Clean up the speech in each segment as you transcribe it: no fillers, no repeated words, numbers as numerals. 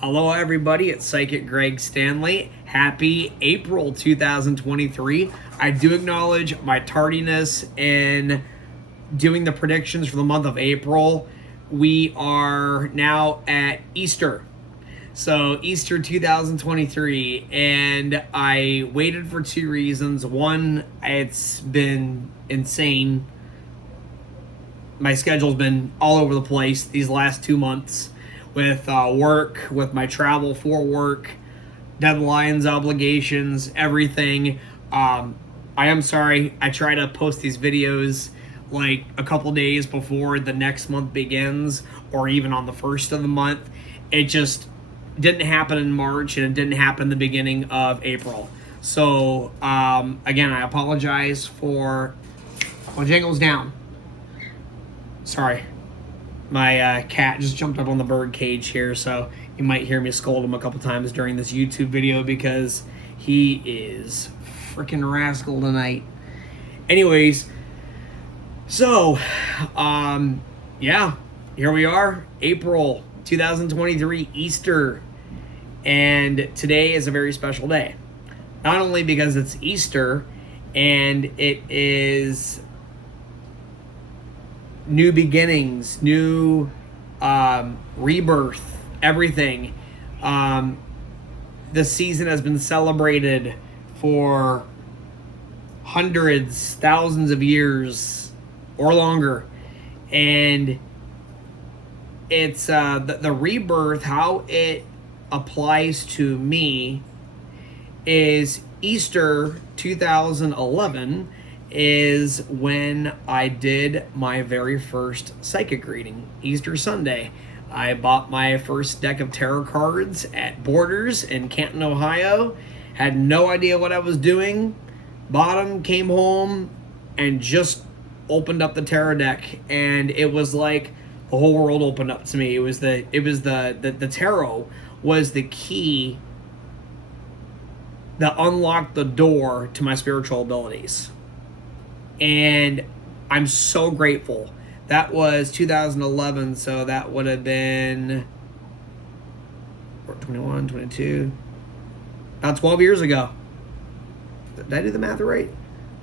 Hello, everybody. It's Psychic Greg Stanley. Happy April 2023. I do acknowledge my tardiness in doing the predictions for the month of April. We are now at Easter. So, Easter 2023. And I waited for two reasons. One, it's been insane. My schedule's been all over the place these last 2 months with work, with my travel for work, deadlines, obligations, everything. I am sorry. I try to post these videos like a couple days before the next month begins, or even on the first of the month. It just didn't happen in March, and it didn't happen the beginning of April. So again, I apologize for jingles down. Sorry. My cat just jumped up on the bird cage here, so you might hear me scold him a couple times during this YouTube video because he is freaking rascal tonight. Anyways, so, yeah, here we are, April 2023, Easter, and today is a very special day. Not only because it's Easter, and it is new beginnings, new rebirth, everything. The season has been celebrated for hundreds, thousands of years or longer. And it's the rebirth, how it applies to me is Easter 2011 is when I did my very first psychic reading, Easter Sunday. I bought my first deck of tarot cards at Borders in Canton, Ohio. Had no idea what I was doing. Bought them, came home, and just opened up the tarot deck, and it was like the whole world opened up to me. It was the tarot was the key that unlocked the door to my spiritual abilities. And I'm so grateful. That was 2011, so that would have been 21, 22, about 12 years ago. Did I do the math right?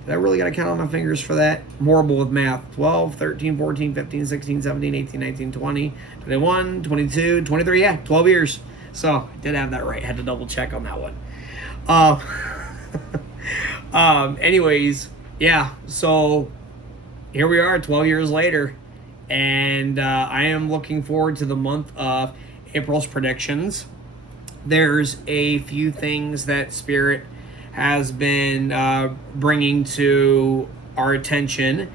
Did I really got to count on my fingers for that? I'm horrible with math. 12, 13, 14, 15, 16, 17, 18, 19, 20, 21, 22, 23, yeah, 12 years. So I did have that right. Had to double check on that one. Anyways, yeah, so here we are 12 years later, and I am looking forward to the month of April's predictions. There's a few things that Spirit has been bringing to our attention.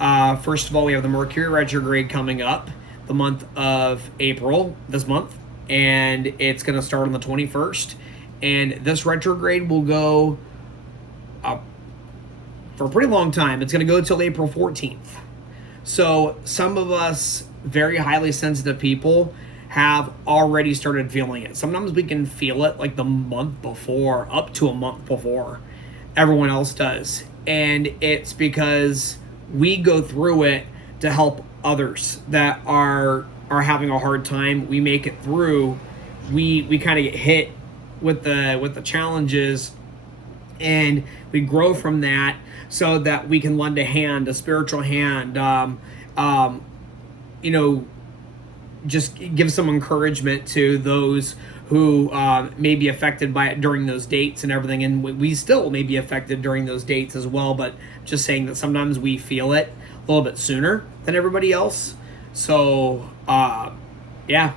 First of all, we have the Mercury retrograde coming up the month of April, this month, and it's going to start on the 21st. And this retrograde will go for a pretty long time. It's going to go till April 14th. So some of us very highly sensitive people have already started feeling it. Sometimes we can feel it like the month before, up to a month before everyone else does. And it's because we go through it to help others that are having a hard time. We make it through. We kind of get hit with the challenges, and we grow from that so that we can lend a hand, a spiritual hand, just give some encouragement to those who may be affected by it during those dates and everything. And we still may be affected during those dates as well, but just saying that sometimes we feel it a little bit sooner than everybody else. So, yeah,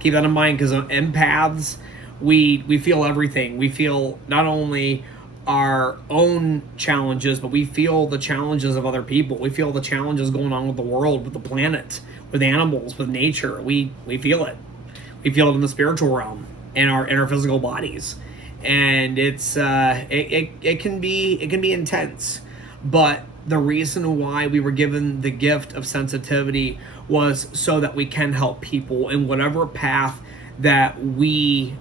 keep that in mind, because empaths, we feel everything. We feel not only our own challenges, but we feel the challenges of other people. We feel the challenges going on with the world, with the planet, with animals, with nature. We feel it. We feel it in the spiritual realm, in our physical bodies, and it's it can be intense. But the reason why we were given the gift of sensitivity was so that we can help people in whatever path that we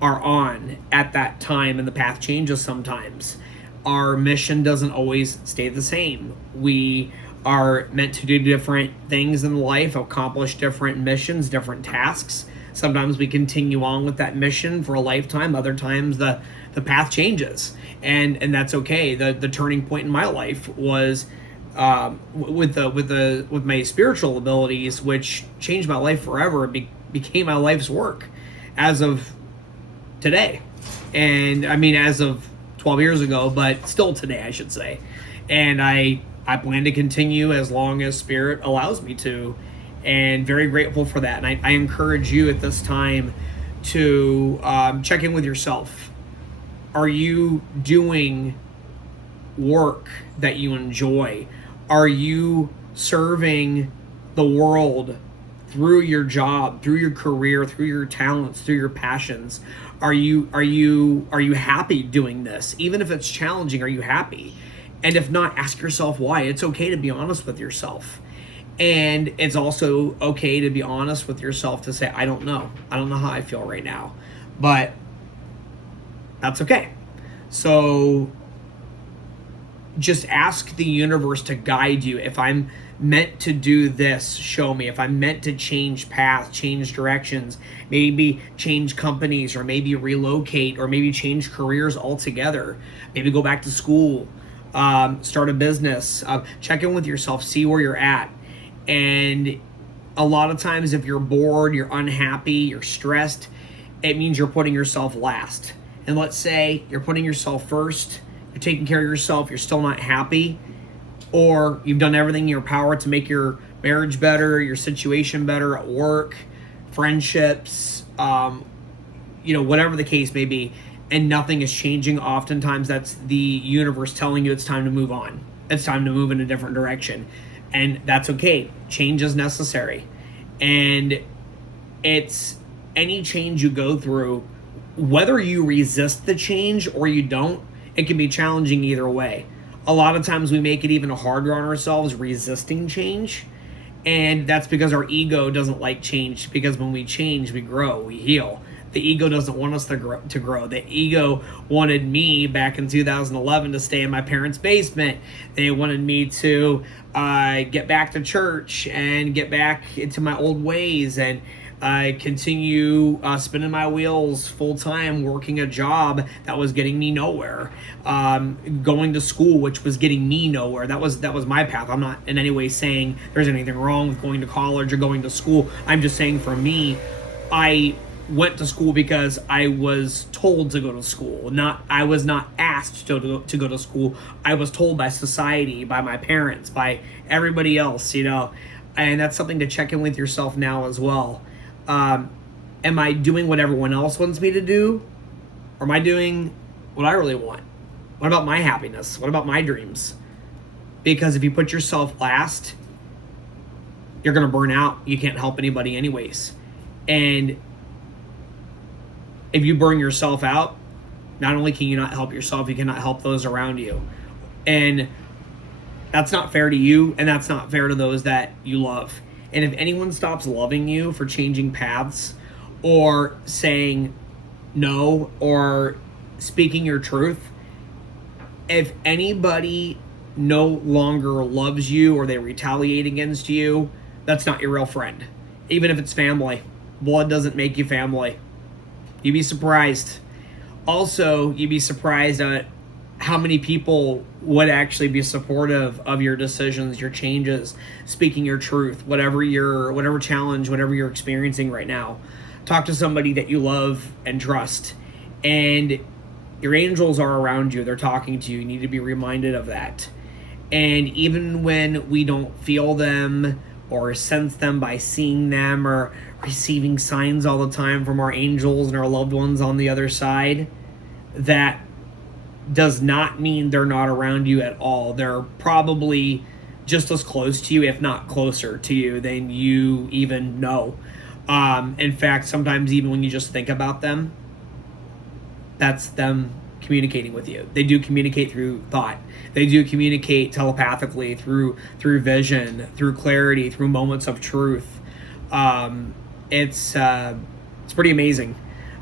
are on at that time, and the path changes sometimes. Our mission doesn't always stay the same. We are meant to do different things in life, accomplish different missions, different tasks. Sometimes we continue on with that mission for a lifetime. Other times the path changes, and that's okay. The turning point in my life was with my spiritual abilities, which changed my life forever. It became my life's work as of today, and I mean as of 12 years ago, but still today, I should say. And I plan to continue as long as Spirit allows me to, and very grateful for that. And I encourage you at this time to check in with yourself. Are you doing work that you enjoy? Are you serving the world through your job, through your career, through your talents, through your passions? Are you happy doing this? Even if it's challenging, are you happy? And if not, ask yourself why. It's okay to be honest with yourself. And it's also okay to be honest with yourself to say, I don't know. I don't know how I feel right now. But that's okay. So just ask the universe to guide you. If I'm meant to do this, show me. If I'm meant to change paths, change directions, maybe change companies, or maybe relocate, or maybe change careers altogether, maybe go back to school, start a business, check in with yourself, see where you're at. And a lot of times if you're bored, you're unhappy, you're stressed, it means you're putting yourself last. And let's say you're putting yourself first, you're taking care of yourself, you're still not happy, or you've done everything in your power to make your marriage better, your situation better at work, friendships, whatever the case may be, and nothing is changing. Oftentimes that's the universe telling you it's time to move on. It's time to move in a different direction. And that's okay. Change is necessary. And it's any change you go through, whether you resist the change or you don't, it can be challenging either way. A lot of times we make it even harder on ourselves resisting change. And that's because our ego doesn't like change, because when we change, we grow, we heal. The ego doesn't want us to grow. The ego wanted me back in 2011 to stay in my parents' basement. They wanted me to get back to church and get back into my old ways and continue spinning my wheels full time, working a job that was getting me nowhere, going to school, which was getting me nowhere. That was my path. I'm not in any way saying there's anything wrong with going to college or going to school. I'm just saying for me, I went to school because I was told to go to school. I was not asked to go to school. I was told by society, by my parents, by everybody else, and that's something to check in with yourself now as well. Am I doing what everyone else wants me to do? Or am I doing what I really want? What about my happiness? What about my dreams? Because if you put yourself last, you're going to burn out. You can't help anybody anyways. And if you burn yourself out, not only can you not help yourself, you cannot help those around you. And that's not fair to you, and that's not fair to those that you love. And if anyone stops loving you for changing paths or saying no or speaking your truth, if anybody no longer loves you or they retaliate against you, that's not your real friend. Even if it's family. Blood doesn't make you family. You'd be surprised. Also, you'd be surprised at how many people would actually be supportive of your decisions, your changes, speaking your truth, whatever challenge, whatever you're experiencing right now. Talk to somebody that you love and trust. And your angels are around you. They're talking to you. You need to be reminded of that. And even when we don't feel them or sense them by seeing them or receiving signs all the time from our angels and our loved ones on the other side, that does not mean they're not around you at all. They're probably just as close to you, if not closer to you, than you even know. In fact, sometimes even when you just think about them, that's them communicating with you. They do communicate through thought. They do communicate telepathically through vision, through clarity, through moments of truth. It's pretty amazing.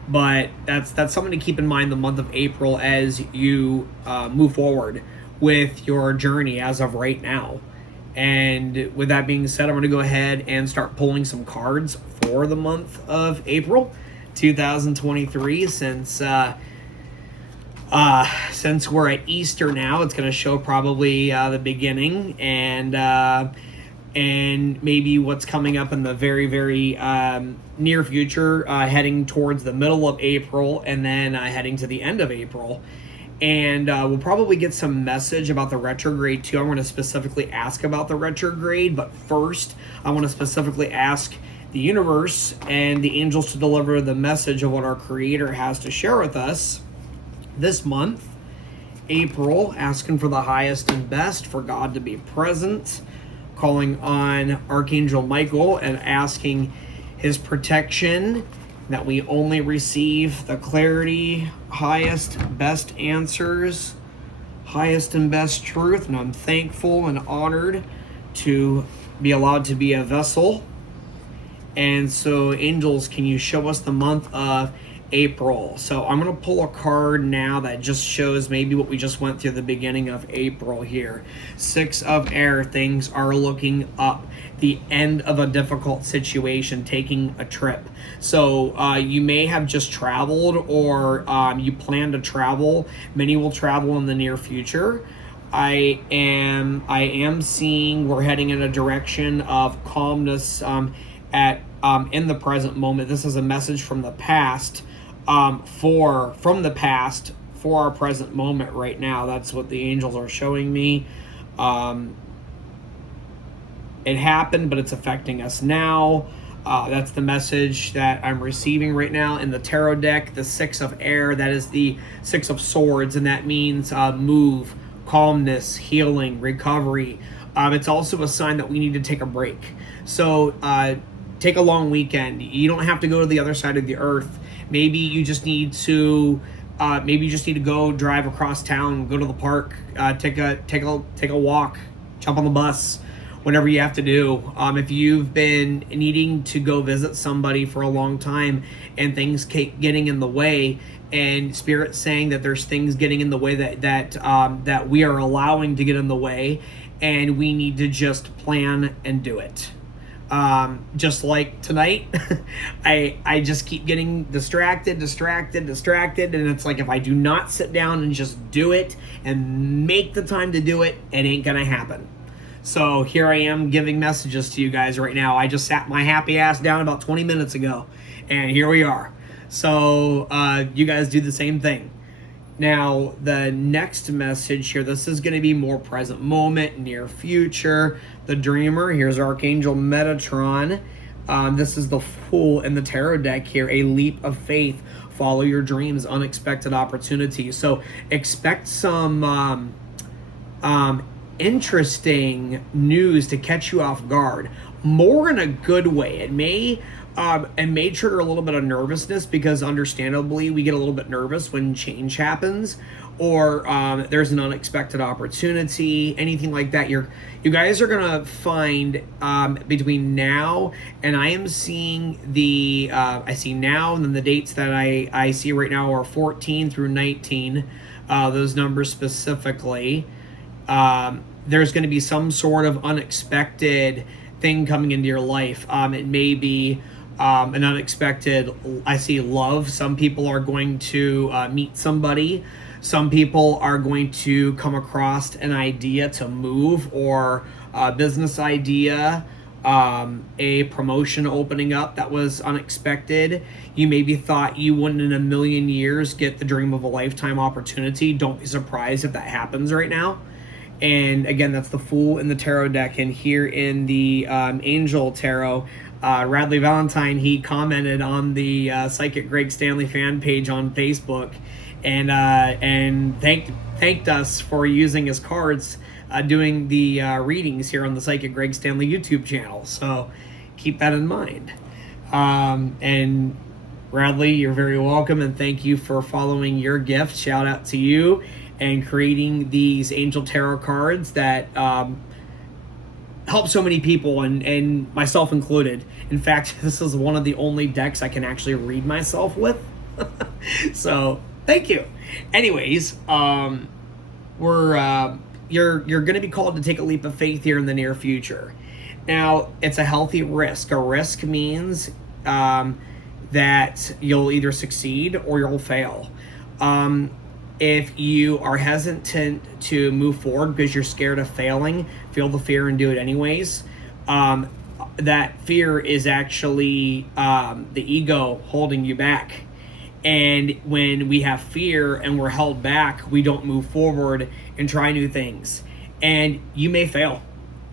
But that's something to keep in mind the month of April as you move forward with your journey as of right now. And with that being said, I'm going to go ahead and start pulling some cards for the month of April 2023. Since we're at Easter now, it's going to show probably the beginning and maybe what's coming up in the very, very near future, heading towards the middle of April and then heading to the end of April. And we'll probably get some message about the retrograde too. I'm going to specifically ask about the retrograde, but first I want to specifically ask the universe and the angels to deliver the message of what our Creator has to share with us this month, April, asking for the highest and best, for God to be present, calling on Archangel Michael and asking his protection, that we only receive the clarity, highest, best answers, highest and best truth. And I'm thankful and honored to be allowed to be a vessel. And so, angels, can you show us the month of April? So I'm going to pull a card now that just shows maybe what we just went through the beginning of April here. Six of Air, things are looking up. The end of a difficult situation, taking a trip. So you may have just traveled, or you plan to travel. Many will travel in the near future. I am seeing we're heading in a direction of calmness in the present moment. This is a message from the past, from the past for our present moment right now. That's what the angels are showing me. It happened, but it's affecting us now. That's the message that I'm receiving right now in the tarot deck. The Six of Air, that is the Six of Swords, and that means move, calmness, healing, recovery. It's also a sign that we need to take a break. So take a long weekend. You don't have to go to the other side of the earth. Maybe you just need to go drive across town, go to the park, take a walk, jump on the bus, whatever you have to do. If you've been needing to go visit somebody for a long time and things keep getting in the way, and Spirit's saying that there's things getting in the way that we are allowing to get in the way, and we need to just plan and do it. Just like tonight, I just keep getting distracted, and it's like, if I do not sit down and just do it and make the time to do it, it ain't gonna happen. So here I am giving messages to you guys right now. I just sat my happy ass down about 20 minutes ago, and here we are. So you guys do the same thing. Now, the next message here, this is going to be more present moment, near future. The Dreamer, here's Archangel Metatron. This is the Fool in the tarot deck here, a leap of faith. Follow your dreams, unexpected opportunities. So expect some interesting news to catch you off guard, more in a good way. It may trigger a little bit of nervousness, because understandably we get a little bit nervous when change happens, or there's an unexpected opportunity, anything like that. You guys are gonna find between now and I am seeing I see now, and then the dates that I see right now are 14 through 19, those numbers specifically. There's going to be some sort of unexpected thing coming into your life. It may be an unexpected, I see, love. Some people are going to meet somebody. Some people are going to come across an idea to move, or a business idea, a promotion opening up that was unexpected. You maybe thought you wouldn't in a million years get the dream of a lifetime opportunity. Don't be surprised if that happens right now. And again, that's the Fool in the tarot deck. And here in the Angel Tarot, Radley Valentine, he commented on the Psychic Greg Stanley fan page on Facebook, and thanked us for using his cards doing the readings here on the Psychic Greg Stanley YouTube channel. So keep that in mind. And Radley, you're very welcome, and thank you for following your gift. Shout out to you, and creating these Angel Tarot cards that help so many people, and myself included. In fact, this is one of the only decks I can actually read myself with. So thank you. Anyways, we're you're going to be called to take a leap of faith here in the near future. Now, it's a healthy risk. A risk means that you'll either succeed or you'll fail. If you are hesitant to move forward because you're scared of failing, feel the fear and do it anyways. That fear is actually the ego holding you back. And when we have fear and we're held back, we don't move forward and try new things. And you may fail.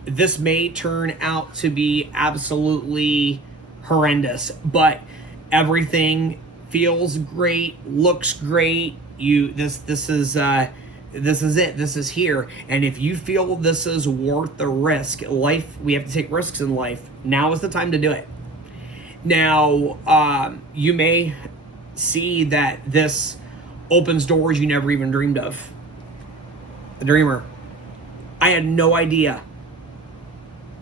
This may turn out to be absolutely horrendous, but everything feels great, looks great. This is it. This is here. And if you feel this is worth the risk, we have to take risks in life. Now is the time to do it. Now, you may see that this opens doors you never even dreamed of. The dreamer. I had no idea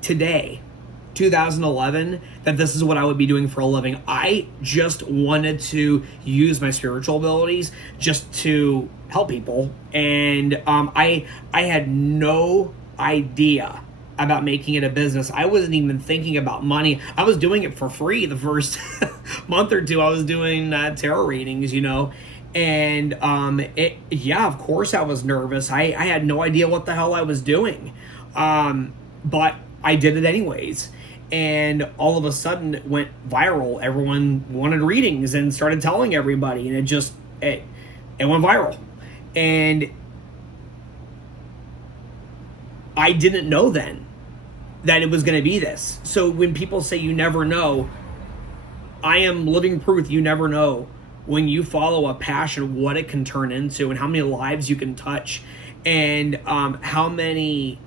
today, 2011, that this is what I would be doing for a living. I just wanted to use my spiritual abilities just to help people. And I had no idea about making it a business. I wasn't even thinking about money. I was doing it for free the first month or two. I was doing tarot readings, and of course I was nervous. I had no idea what the hell I was doing, but I did it anyways. And all of a sudden it went viral. Everyone wanted readings and started telling everybody, and it went viral. And I didn't know then that it was going to be this. So when people say you never know, I am living proof you never know when you follow a passion, what it can turn into and how many lives you can touch, and how many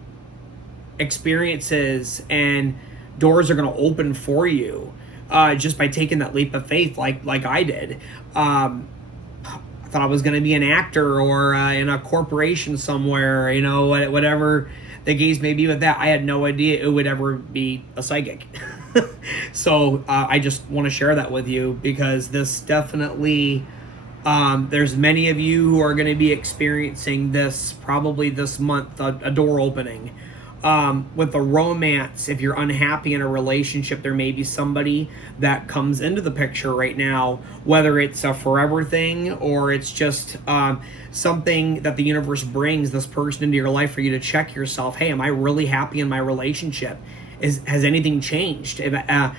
experiences and doors are going to open for you just by taking that leap of faith like I did. I thought I was going to be an actor or in a corporation somewhere, whatever the case may be with that. I had no idea it would ever be a psychic. So I just want to share that with you, because this definitely, there's many of you who are going to be experiencing this probably this month, a door opening. With a romance, if you're unhappy in a relationship, there may be somebody that comes into the picture right now, whether it's a forever thing or it's just something that the universe brings this person into your life for you to check yourself. Hey, am I really happy in my relationship? Has anything changed? I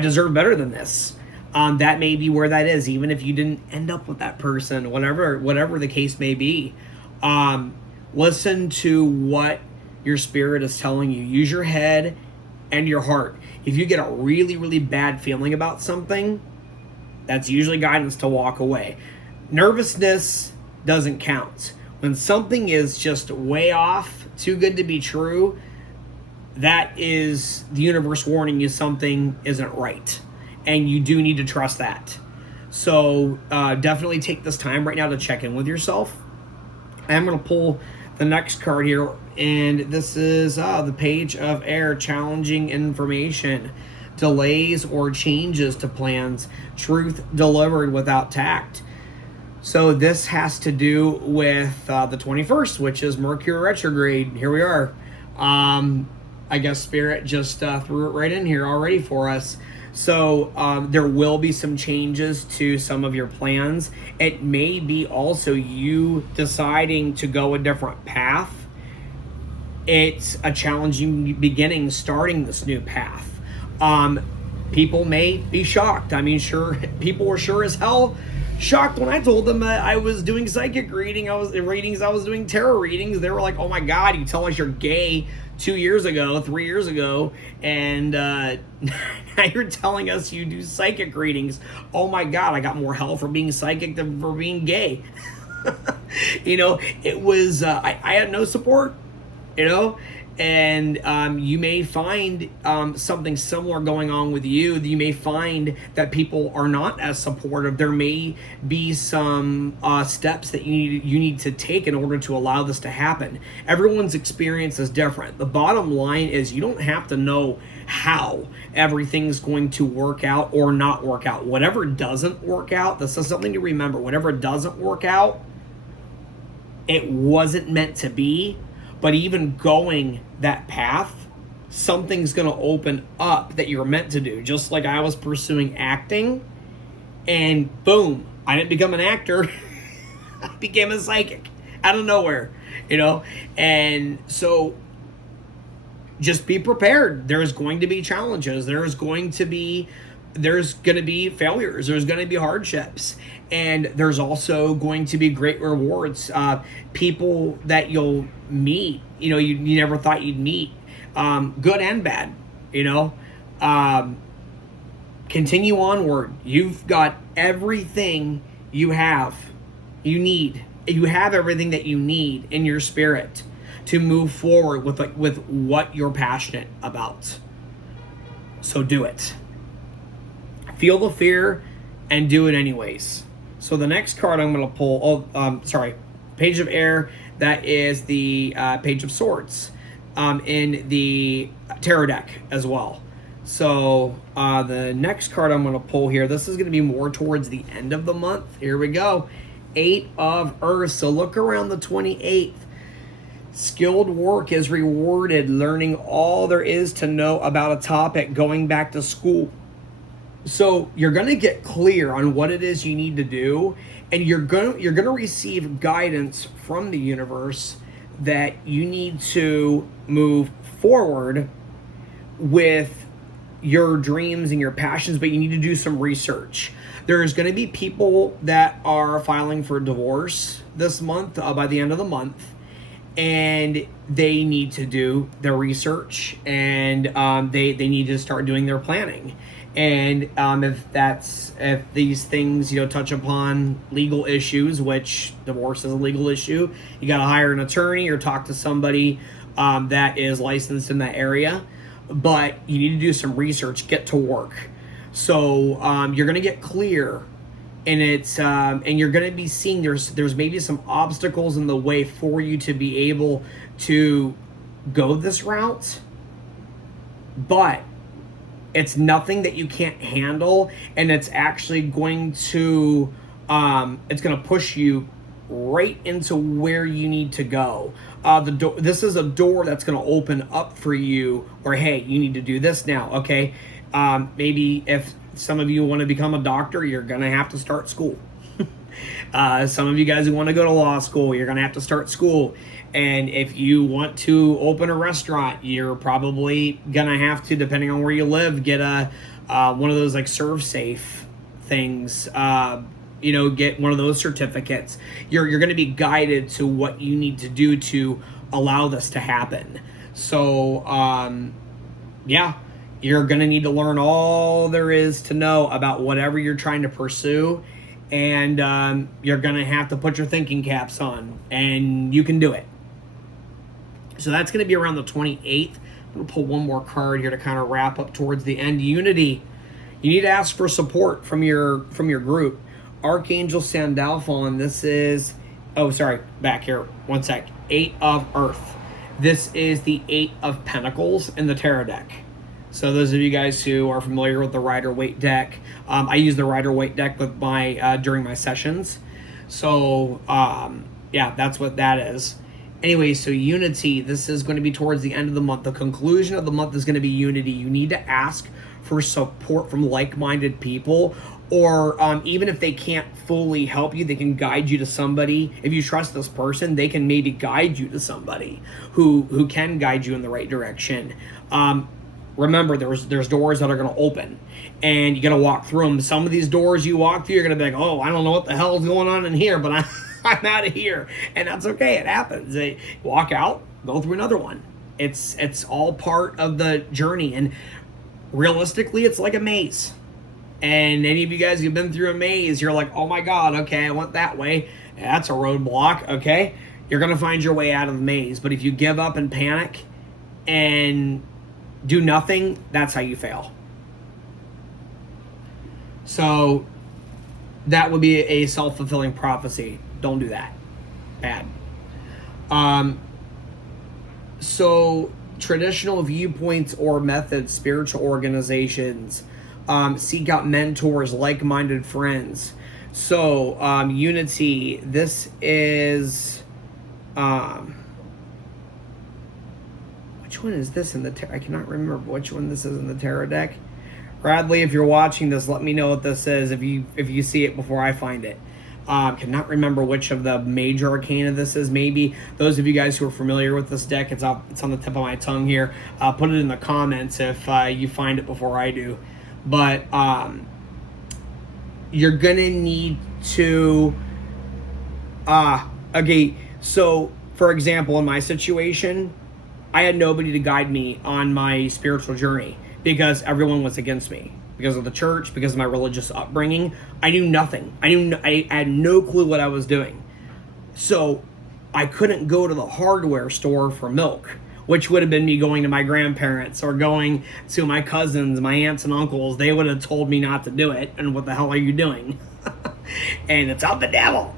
deserve better than this. That may be where that is, even if you didn't end up with that person, whatever the case may be. Listen to what your spirit is telling you. Use your head and your heart. If you get a really, really bad feeling about something, that's usually guidance to walk away. Nervousness doesn't count. When something is just way off, too good to be true, that is the universe warning you something isn't right. And you do need to trust that. So definitely take this time right now to check in with yourself. I'm going to pull the next card here, and this is the Page of Air. Challenging information, delays or changes to plans, truth delivered without tact. So this has to do with the 21st, which is Mercury retrograde. Here we are. I guess Spirit just threw it right in here already for us. So there will be some changes to some of your plans. It may be also you deciding to go a different path. It's a challenging beginning starting this new path. People may be shocked. I mean, sure, people were sure as hell shocked when I told them that I was doing psychic reading. I was doing tarot readings. They were like, "Oh my God, you tell us you're gay 2 years ago, 3 years ago, and now you're telling us you do psychic readings. Oh my God, I got more hell for being psychic than for being gay." It was, I had no support, and you may find something similar going on with you. You may find that people are not as supportive. There may be some steps that you need to take in order to allow this to happen. Everyone's experience is different. The bottom line is you don't have to know how everything's going to work out or not work out. Whatever doesn't work out, this is something to remember. Whatever doesn't work out, it wasn't meant to be, but even going that path, something's going to open up that you're meant to do. Just like I was pursuing acting, and boom, I didn't become an actor. I became a psychic out of nowhere, you know? And so just be prepared. There's going to be challenges. There's going to be failures. There's going to be hardships. And there's also going to be great rewards. People that you'll meet, you never thought you'd meet, good and bad, continue onward. You've got everything you need. You have everything that you need in your spirit to move forward with what you're passionate about. So do it. Feel the fear and do it anyways. So the next card I'm going to pull, Page of Air, that is the Page of Swords in the tarot deck as well. So the next card I'm going to pull here, this is going to be more towards the end of the month. Here we go. 8 of Earth. So look around the 28th. Skilled work is rewarded. Learning all there is to know about a topic. Going back to school. So you're going to get clear on what it is you need to do, and you're going to receive guidance from the universe that you need to move forward with your dreams and your passions, but you need to do some research. There's going to be people that are filing for divorce this month, by the end of the month, and they need to do their research, and they need to start doing their planning. And if these things touch upon legal issues, which divorce is a legal issue, you got to hire an attorney or talk to somebody that is licensed in that area. But you need to do some research, get to work. So you're going to get clear, and and you're going to be seeing there's maybe some obstacles in the way for you to be able to go this route, but it's nothing that you can't handle, and it's actually going to push you right into where you need to go. This is a door that's going to open up for you, or hey, you need to do this now. Okay, maybe if some of you want to become a doctor, you're going to have to start school. Some of you guys who want to go to law school, you're going to have to start school. And if you want to open a restaurant, you're probably going to have to, depending on where you live, get one of those like ServSafe things, get one of those certificates. You're going to be guided to what you need to do to allow this to happen. So, you're going to need to learn all there is to know about whatever you're trying to pursue. And you're going to have to put your thinking caps on, and you can do it. So that's going to be around the 28th. I'm going to pull one more card here to kind of wrap up towards the end. Unity. You need to ask for support from your group. Archangel Sandalphon. This is... Oh, sorry. Back here. One sec. 8 of Earth. This is the 8 of Pentacles in the tarot deck. So those of you guys who are familiar with the Rider-Waite deck, I use the Rider-Waite deck with during my sessions. So, that's what that is. Anyway, so Unity, this is going to be towards the end of the month. The conclusion of the month is going to be Unity. You need to ask for support from like-minded people, or even if they can't fully help you, they can guide you to somebody. If you trust this person, they can maybe guide you to somebody who can guide you in the right direction. Remember, there's doors that are going to open, and you got to walk through them. Some of these doors you walk through, you're going to be like, oh, I don't know what the hell is going on in here, but I'm out of here. And that's okay. It happens. They walk out, go through another one. It's all part of the journey. And realistically, it's like a maze. And any of you guys who've been through a maze, you're like, oh my God, okay, I went that way. That's a roadblock, okay? You're going to find your way out of the maze. But if you give up and panic and do nothing, that's how you fail. So that would be a self-fulfilling prophecy. Don't do that. Bad. So traditional viewpoints or methods, spiritual organizations, seek out mentors, like-minded friends. So Unity, this is Which one is this in the I cannot remember which one this is in the tarot deck. Bradley, if you're watching this, let me know what this is if you see it before I find it. Cannot remember which of the major arcana this is. Maybe those of you guys who are familiar with this deck, it's on the tip of my tongue here. Put it in the comments if you find it before I do. But you're gonna need to. Okay, so for example, in my situation, I had nobody to guide me on my spiritual journey because everyone was against me. Because of the church, because of my religious upbringing, I knew nothing. I had no clue what I was doing. So I couldn't go to the hardware store for milk, which would have been me going to my grandparents or going to my cousins, my aunts and uncles. They would have told me not to do it. And what the hell are you doing? And it's of the devil.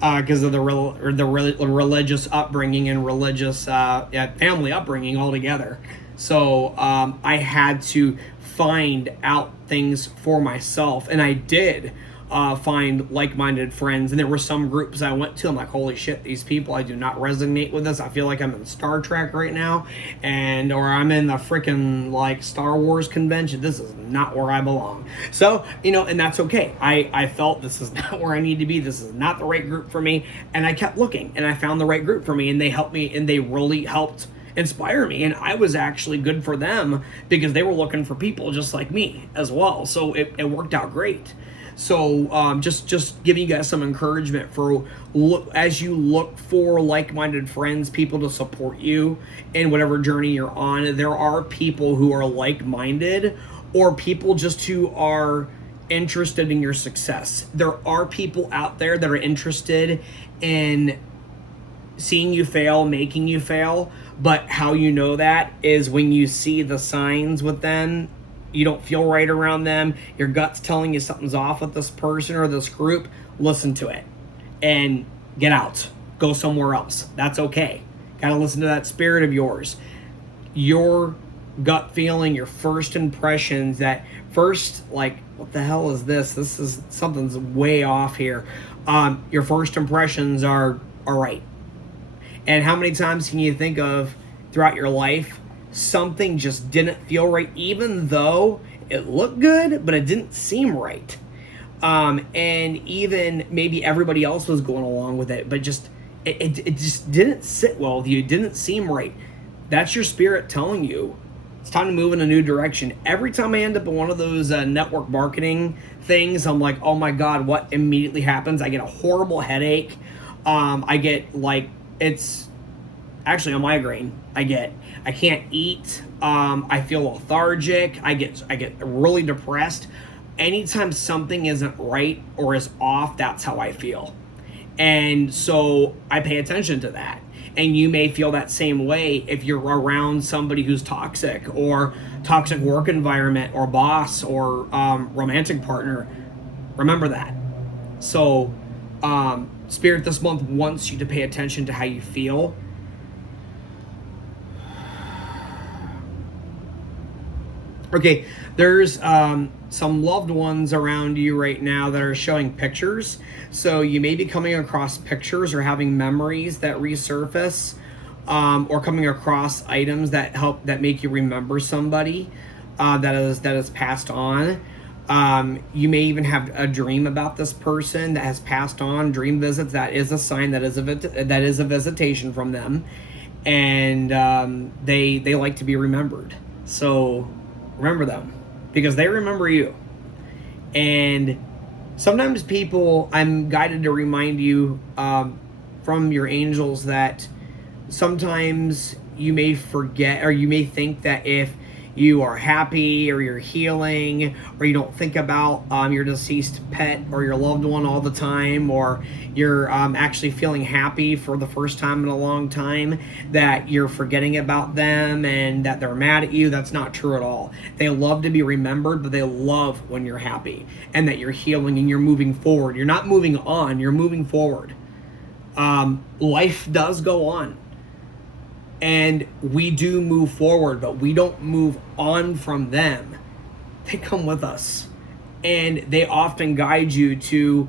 Because of the religious upbringing and religious family upbringing altogether. So I had to find out things for myself, and I did find like-minded friends. And there were some groups I went to, I'm like, holy shit, these people, I do not resonate with this. I feel like I'm in Star Trek right now, or I'm in the freaking like Star Wars convention. This is not where I belong. So, and that's okay. I felt this is not where I need to be. This is not the right group for me. And I kept looking, and I found the right group for me, and they helped me, and they really helped inspire me. And I was actually good for them because they were looking for people just like me as well. So it worked out great. So just giving you guys some encouragement for as you look for like-minded friends, people to support you in whatever journey you're on. There are people who are like-minded, or people just who are interested in your success. There are people out there that are interested in seeing you fail, making you fail. But how you know that is when you see the signs with them. You don't feel right around them. Your gut's telling you something's off with this person or this group. Listen to it and get out. Go somewhere else. That's okay. Gotta listen to that spirit of yours. Your gut feeling, your first impressions, that first, like, what the hell is this? This is, something's way off here. Your first impressions are right. And how many times can you think of throughout your life something just didn't feel right, even though it looked good, but it didn't seem right? And even maybe everybody else was going along with it, but just it just didn't sit well with you. It didn't seem right. That's your spirit telling you it's time to move in a new direction. Every time I end up in one of those network marketing things, I'm like, oh my God, what immediately happens? I get a horrible headache. I get like, it's actually a migraine. I can't eat. I feel lethargic. I get really depressed. Anytime something isn't right or is off, that's how I feel. And so I pay attention to that. And you may feel that same way if you're around somebody who's toxic, or toxic work environment, or boss, or romantic partner. Remember that. So Spirit this month wants you to pay attention to how you feel. Okay, there's some loved ones around you right now that are showing pictures. So you may be coming across pictures or having memories that resurface, or coming across items that make you remember somebody that is passed on. You may even have a dream about this person that has passed on. Dream visits, that is a sign, that is a visitation from them, and they like to be remembered. So remember them, because they remember you. And sometimes people, I'm guided to remind you from your angels that sometimes you may forget, or you may think that if you are happy, or you're healing, or you don't think about your deceased pet or your loved one all the time, or you're actually feeling happy for the first time in a long time, that you're forgetting about them and that they're mad at you. That's not true at all. They love to be remembered, but they love when you're happy and that you're healing and you're moving forward. You're not moving on, you're moving forward. Life does go on. And we do move forward, but we don't move on from them. They come with us. And they often guide you to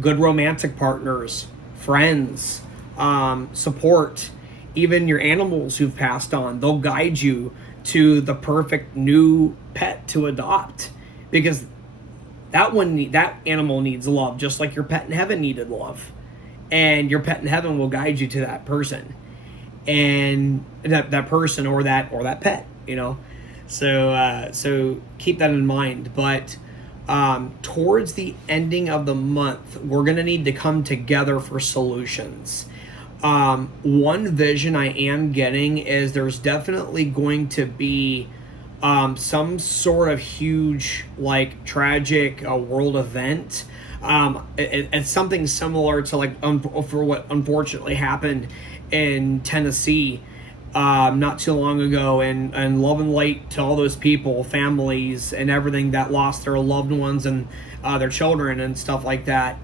good romantic partners, friends, support even your animals who've passed on. They'll guide you to the perfect new pet to adopt, because that animal needs love just like your pet in heaven needed love, and your pet in heaven will guide you to that person, and that person or that pet, so keep that in mind. But towards the ending of the month, we're going to need to come together for solutions. One vision I am getting is there's definitely going to be some sort of huge, like, tragic world event. It's something similar to, like, for what unfortunately happened in Tennessee not too long ago, and love and light to all those people, families, and everything that lost their loved ones and their children and stuff like that.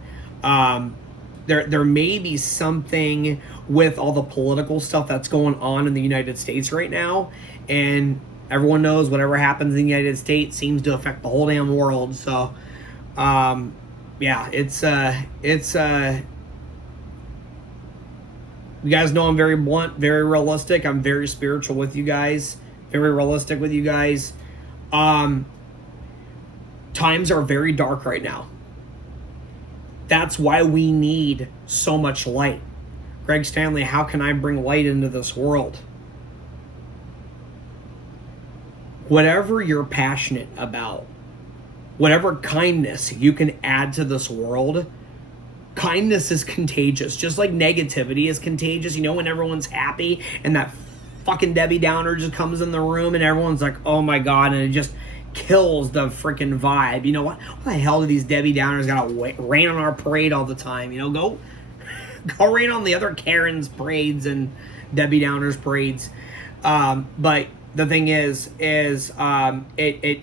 There may be something with all the political stuff that's going on in the United States right now, and everyone knows whatever happens in the United States seems to affect the whole damn world. So, yeah, it's you guys know I'm very blunt, very realistic. I'm very spiritual with you guys, very realistic with you guys. Times are very dark right now. That's why we need so much light. Greg Stanley, how can I bring light into this world? Whatever you're passionate about, whatever kindness you can add to this world, kindness is contagious. Just like negativity is contagious. When everyone's happy and that fucking Debbie Downer just comes in the room and everyone's like, oh my God, and it just kills the freaking vibe. What the hell do these Debbie Downers gotta rain on our parade all the time? Go rain on the other Karen's parades and Debbie Downers parades. But the thing is it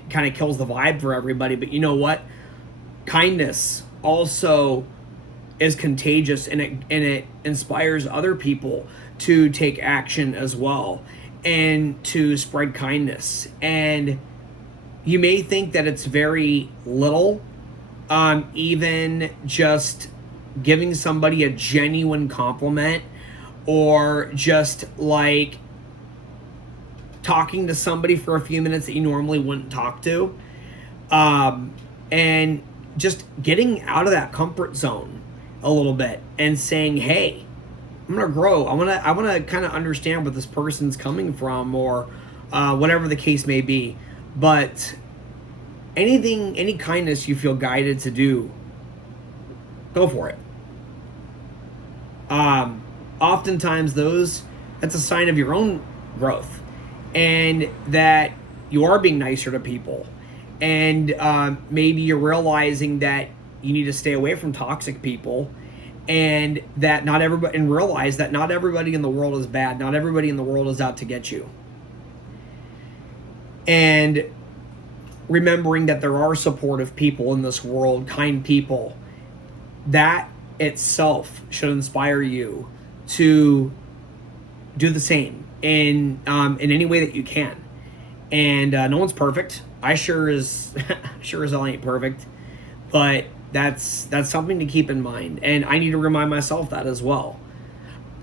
kind of kills the vibe for everybody. But you know what? Kindness also is contagious, and it inspires other people to take action as well and to spread kindness. And you may think that it's very little, even just giving somebody a genuine compliment, or just like talking to somebody for a few minutes that you normally wouldn't talk to, and just getting out of that comfort zone a little bit and saying, hey, I'm gonna grow. I wanna kind of understand what this person's coming from, or whatever the case may be. But any kindness you feel guided to do, go for it. Oftentimes that's a sign of your own growth, and that you are being nicer to people, and maybe you're realizing that you need to stay away from toxic people, and that realize that not everybody in the world is bad. Not everybody in the world is out to get you. And remembering that there are supportive people in this world, kind people, that itself should inspire you to do the same in any way that you can. And no one's perfect. I sure as hell ain't perfect, but that's something to keep in mind, and I need to remind myself that as well.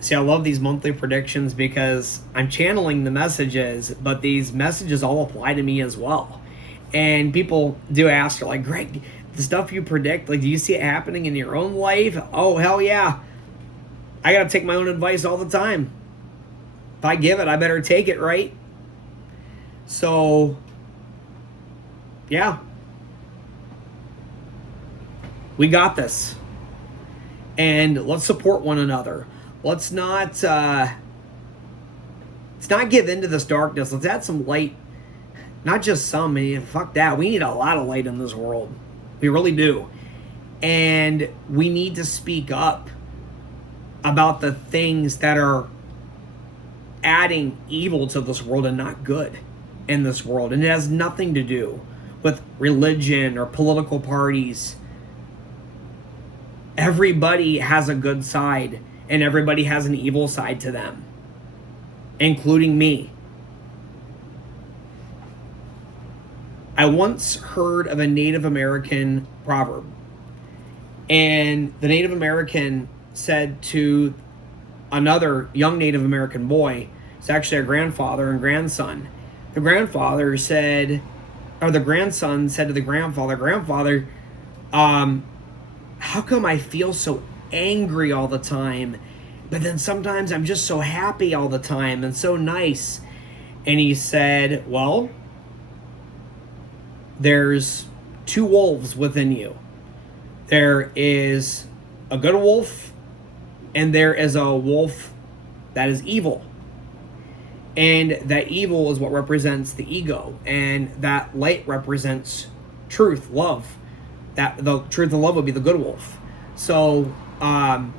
See, I love these monthly predictions because I'm channeling the messages, but these messages all apply to me as well. And people do ask, like, Greg, the stuff you predict, like, do you see it happening in your own life? Oh, hell yeah. I gotta take my own advice all the time. If I give it, I better take it, right? So, yeah. We got this. And let's support one another. Let's not give into this darkness. Let's add some light. Not just some. Fuck that. We need a lot of light in this world. We really do. And we need to speak up about the things that are adding evil to this world and not good in this world. And it has nothing to do with religion or political parties. Everybody has a good side, and everybody has an evil side to them, including me. I once heard of a Native American proverb, and the Native American said to another young Native American boy. It's actually a grandfather and grandson. The grandfather said, or the grandson said to the grandfather, how come I feel so angry all the time, but then sometimes I'm just so happy all the time and so nice? And he said, well, there's two wolves within you. There is a good wolf, and there is a wolf that is evil. And that evil is what represents the ego, and that light represents truth, love. That the truth and love would be the good wolf. So, and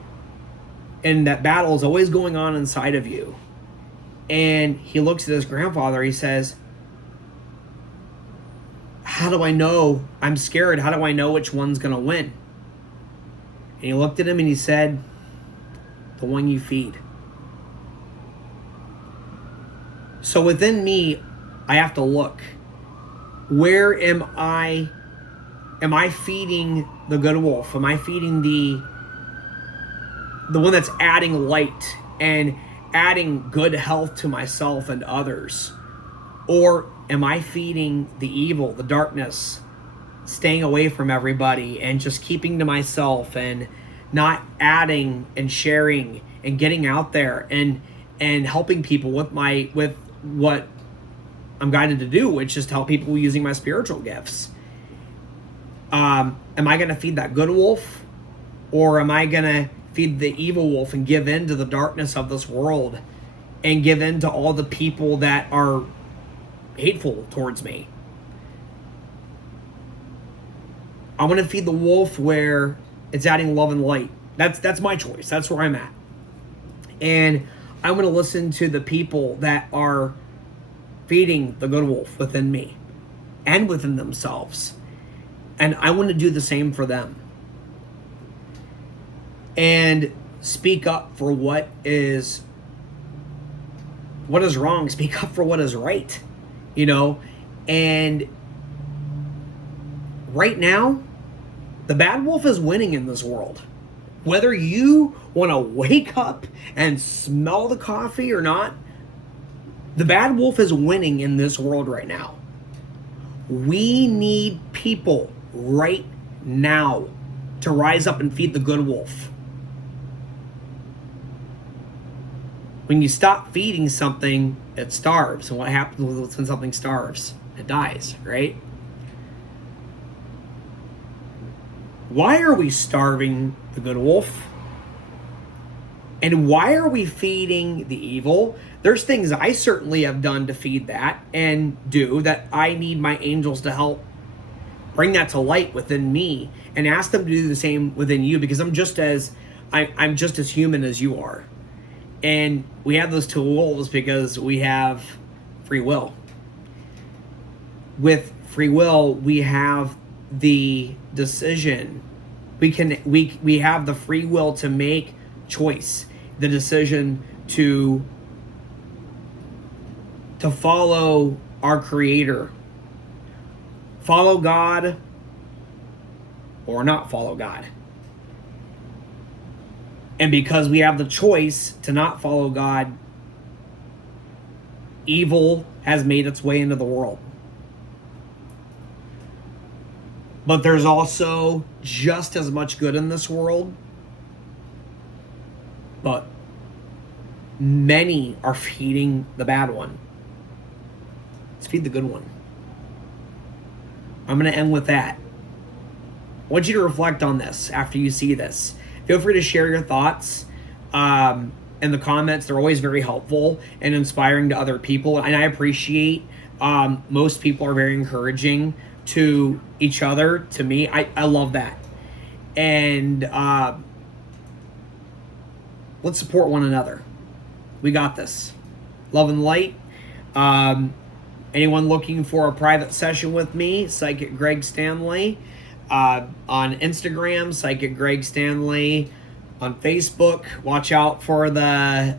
that battle is always going on inside of you. And he looks at his grandfather. He says, how do I know? I'm scared. How do I know which one's going to win? And he looked at him and he said, the one you feed. So within me, I have to look. Where am I? Am I feeding the good wolf? Am I feeding the one that's adding light and adding good health to myself and others? Or am I feeding the evil, the darkness, staying away from everybody and just keeping to myself and not adding and sharing and getting out there and helping people with what I'm guided to do, which is to help people using my spiritual gifts? Am I going to feed that good wolf, or am I going to feed the evil wolf and give in to the darkness of this world and give in to all the people that are hateful towards me? I'm going to feed the wolf where it's adding love and light. That's my choice. That's where I'm at. And I'm going to listen to the people that are feeding the good wolf within me and within themselves. And I want to do the same for them. And speak up for what is wrong. Speak up for what is right. You know? And right now, the bad wolf is winning in this world. Whether you want to wake up and smell the coffee or not, the bad wolf is winning in this world right now. We need people right now to rise up and feed the good wolf. When you stop feeding something, it starves. And what happens when something starves? It dies, right? Why are we starving the good wolf? And why are we feeding the evil? There's things I certainly have done to feed that and do that I need my angels to help bring that to light within me, and ask them to do the same within you, because I'm just as human as you are. And we have those two wolves because we have free will. With free will, we have the decision. We have the free will to make choice, the decision to follow our Creator, follow God, or not follow God. And because we have the choice to not follow God, evil has made its way into the world. But there's also just as much good in this world, but many are feeding the bad one. Let's feed the good one. I'm going to end with that. I want you to reflect on this after you see this. Feel free to share your thoughts in the comments. They're always very helpful and inspiring to other people. And I appreciate most people are very encouraging to each other, to me. I love that. And let's support one another. We got this. Love and light. Anyone looking for a private session with me, Psychic Greg Stanley. On Instagram, Psychic Greg Stanley. On Facebook, watch out for the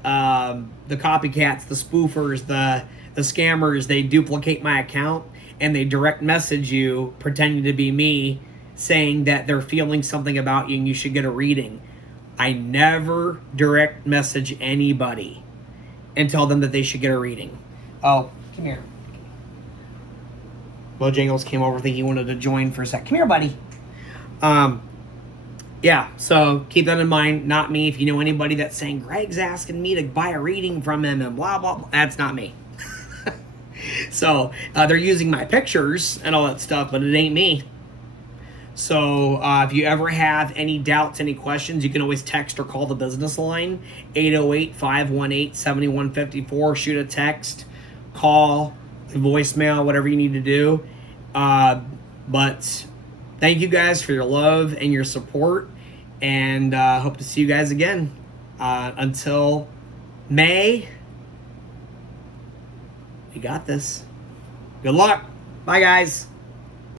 copycats, the spoofers, the scammers. They duplicate my account and they direct message you pretending to be me, saying that they're feeling something about you and you should get a reading. I never direct message anybody and tell them that they should get a reading. Oh, come here. Bojangles came over. I think he wanted to join for a sec. Come here, buddy. Yeah, so keep that in mind. Not me. If you know anybody that's saying, Greg's asking me to buy a reading from him and blah, blah, blah, that's not me. So they're using my pictures and all that stuff, but it ain't me. So if you ever have any doubts, any questions, you can always text or call the business line, 808-518-7154. Shoot a text, call, voicemail, whatever you need to do. But thank you guys for your love and your support, and hope to see you guys again. Until May, we got this. Good luck. Bye, guys.